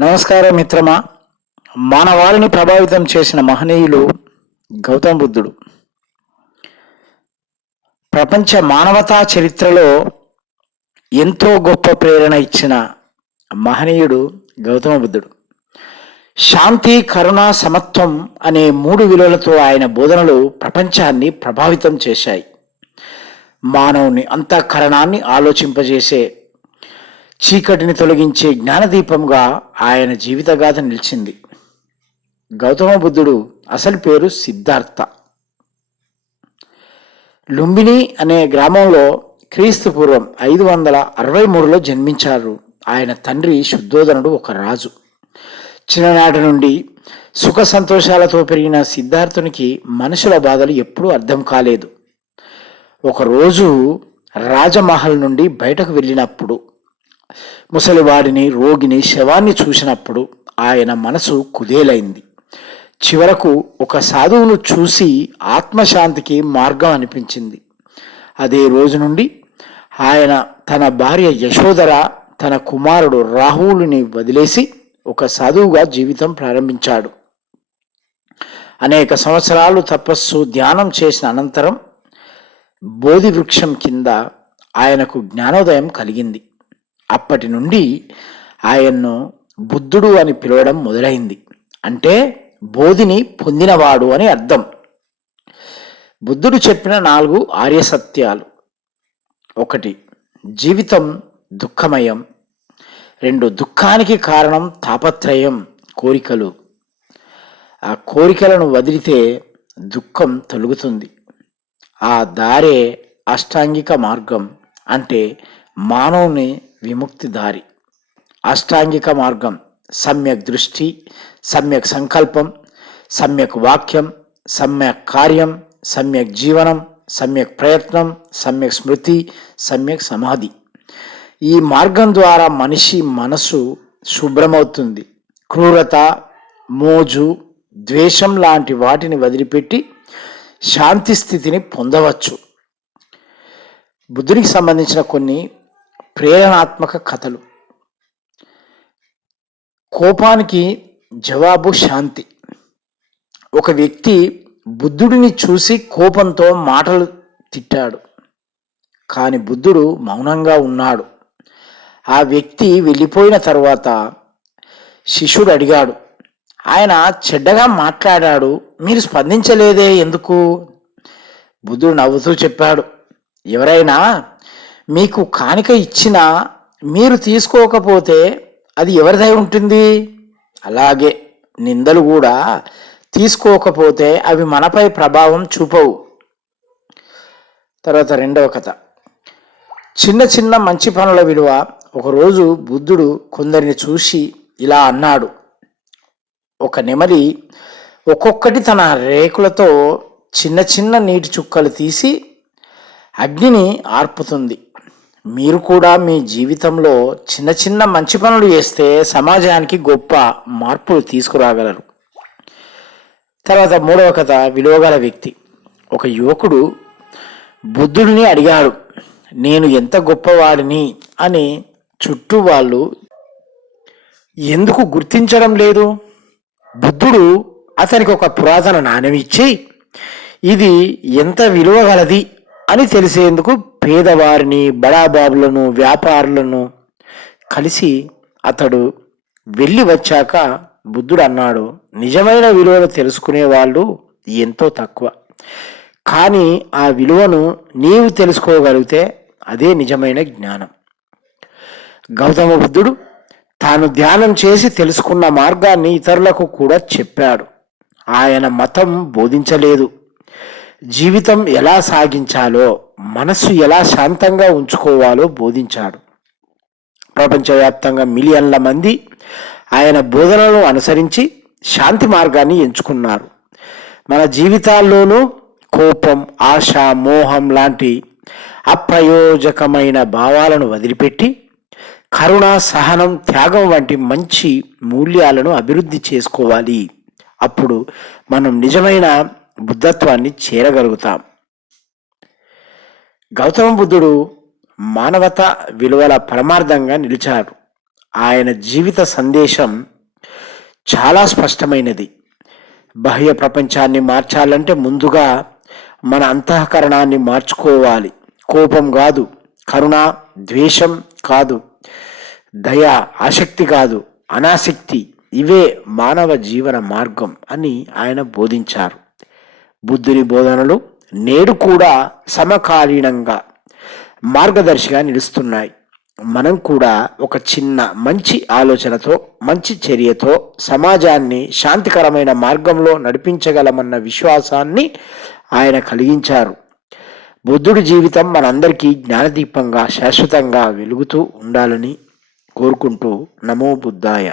నమస్కారం మిత్రమా. మానవాళిని ప్రభావితం చేసిన మహనీయులు గౌతమ బుద్ధుడు. ప్రపంచ మానవతా చరిత్రలో ఎంతో గొప్ప ప్రేరణ ఇచ్చిన మహనీయుడు గౌతమ బుద్ధుడు. శాంతి కరుణ సమత్వం అనే మూడు విలువలతో ఆయన బోధనలు ప్రపంచాన్ని ప్రభావితం చేశాయి. మానవుని అంతఃకరణాన్ని ఆలోచింపజేసే చీకటిని తొలగించే జ్ఞానదీపంగా ఆయన జీవితగాథ నిలిచింది. గౌతమ బుద్ధుడు అసలు పేరు సిద్ధార్థ. లుంబిని అనే గ్రామంలో క్రీస్తు పూర్వం ఐదు వందల అరవై మూడులో జన్మించారు. ఆయన తండ్రి శుద్ధోధనుడు ఒక రాజు. చిన్ననాటి నుండి సుఖ సంతోషాలతో పెరిగిన సిద్ధార్థునికి మనుషుల బాధలు ఎప్పుడూ అర్థం కాలేదు. ఒకరోజు రాజమహల్ నుండి బయటకు వెళ్ళినప్పుడు ముసలివాడిని రోగిని శవాన్ని చూసినప్పుడు ఆయన మనసు కుదేలైంది. చివరకు ఒక సాధువును చూసి ఆత్మశాంతికి మార్గం అనిపించింది. అదే రోజు నుండి ఆయన తన భార్య యశోధర తన కుమారుడు రాహులుని వదిలేసి ఒక సాధువుగా జీవితం ప్రారంభించాడు. అనేక సంవత్సరాలు తపస్సు ధ్యానం చేసిన అనంతరం బోధి వృక్షం కింద ఆయనకు జ్ఞానోదయం కలిగింది. అప్పటి నుండి ఆయన్ను బుద్ధుడు అని పిలవడం మొదలైంది. అంటే బోధిని పొందినవాడు అని అర్థం. బుద్ధుడు చెప్పిన నాలుగు ఆర్య సత్యాలు ఒకటి జీవితం దుఃఖమయం. రెండు దుఃఖానికి కారణం తాపత్రయం కోరికలు. ఆ కోరికలను వదిలితే దుఃఖం తొలుగుతుంది. ఆ దారే అష్టాంగిక మార్గం. అంటే మానవుని విముక్తి దారి. అష్టాంగిక మార్గం సమ్యక్ దృష్టి సమ్యక్ సంకల్పం సమ్యక్ వాక్యం సమ్యక్ కార్యం సమ్యక్ జీవనం సమ్యక్ ప్రయత్నం సమ్యక్ స్మృతి సమ్యక్ సమాధి. ఈ మార్గం ద్వారా మనిషి మనసు శుభ్రమవుతుంది. క్రూరత మోజు ద్వేషం లాంటి వాటిని వదిలిపెట్టి శాంతి స్థితిని పొందవచ్చు. బుద్ధునికి సంబంధించిన కొన్ని ప్రేరణాత్మక కథలు. కోపానికి జవాబు శాంతి. ఒక వ్యక్తి బుద్ధుడిని చూసి కోపంతో మాటలు తిట్టాడు. కానీ బుద్ధుడు మౌనంగా ఉన్నాడు. ఆ వ్యక్తి వెళ్ళిపోయిన తర్వాత శిష్యుడు అడిగాడు ఆయన చెడ్డగా మాట్లాడాడు మీరు స్పందించలేదే ఎందుకు? బుద్ధుడు నవ్వుతూ చెప్పాడు ఎవరైనా మీకు కానుక ఇచ్చినా మీరు తీసుకోకపోతే అది ఎవరిదై ఉంటుంది? అలాగే నిందలు కూడా తీసుకోకపోతే అవి మనపై ప్రభావం చూపవు. తర్వాత రెండవ కథ. చిన్న చిన్న మంచి పనుల విలువ ఒకరోజు బుద్ధుడు కొందరిని చూసి ఇలా అన్నాడు. ఒక నెమలి ఒక్కొక్కటి తన రేకులతో చిన్న చిన్న నీటి చుక్కలు తీసి అగ్నిని ఆర్పుతుంది. మీరు కూడా మీ జీవితంలో చిన్న చిన్న మంచి పనులు చేస్తే సమాజానికి గొప్ప మార్పులు తీసుకురాగలరు. తర్వాత మూడవ కథ విలువగల వ్యక్తి. ఒక యువకుడు బుద్ధుడిని అడిగాడు నేను ఎంత గొప్పవాడిని? అని చుట్టూ వాళ్ళు ఎందుకు గుర్తించడం లేదు? బుద్ధుడు అతనికి ఒక పురాతన నాణ్యం ఇచ్చి ఇది ఎంత విలువగలది? అని తెలిసేందుకు పేదవారిని బడాబాబులను వ్యాపారులను కలిసి అతడు వెళ్ళి వచ్చాక బుద్ధుడు అన్నాడు నిజమైన విలువను తెలుసుకునే వాళ్ళు ఎంతో తక్కువ. కానీ ఆ విలువను నీవు తెలుసుకోగలిగితే అదే నిజమైన జ్ఞానం. గౌతమ బుద్ధుడు తాను ధ్యానం చేసి తెలుసుకున్న మార్గాన్ని ఇతరులకు కూడా చెప్పాడు. ఆయన మతం బోధించలేదు. జీవితం ఎలా సాగించాలో మనస్సు ఎలా శాంతంగా ఉంచుకోవాలో బోధించాడు. ప్రపంచవ్యాప్తంగా మిలియన్ల మంది ఆయన బోధనలను అనుసరించి శాంతి మార్గాన్ని ఎంచుకున్నారు. మన జీవితాల్లోనూ కోపం ఆశ మోహం లాంటి అప్రయోజకమైన భావాలను వదిలిపెట్టి కరుణ సహనం త్యాగం వంటి మంచి మూల్యాలను అభివృద్ధి చేసుకోవాలి. అప్పుడు మనం నిజమైన బుద్ధత్వాన్ని చేరగలుగుతాం. గౌతమ బుద్ధుడు మానవత విలువల పరమార్థంగా నిలిచారు. ఆయన జీవిత సందేశం చాలా స్పష్టమైనది. బాహ్య ప్రపంచాన్ని మార్చాలంటే ముందుగా మన అంతఃకరణాన్ని మార్చుకోవాలి. కోపం కాదు కరుణ ద్వేషం కాదు దయ ఆసక్తి కాదు అనాసక్తి ఇవే మానవ జీవన మార్గం అని ఆయన బోధించారు. బుద్ధుని బోధనలు నేడు కూడా సమకాలీనంగా మార్గదర్శిగా నిలుస్తున్నాయి. మనం కూడా ఒక చిన్న మంచి ఆలోచనతో మంచి చర్యతో సమాజాన్ని శాంతికరమైన మార్గంలో నడిపించగలమన్న విశ్వాసాన్ని ఆయన కలిగించారు. బుద్ధుడి జీవితం మనందరికీ జ్ఞానదీపంగా శాశ్వతంగా వెలుగుతూ ఉండాలని కోరుకుంటూ నమో బుద్ధాయ.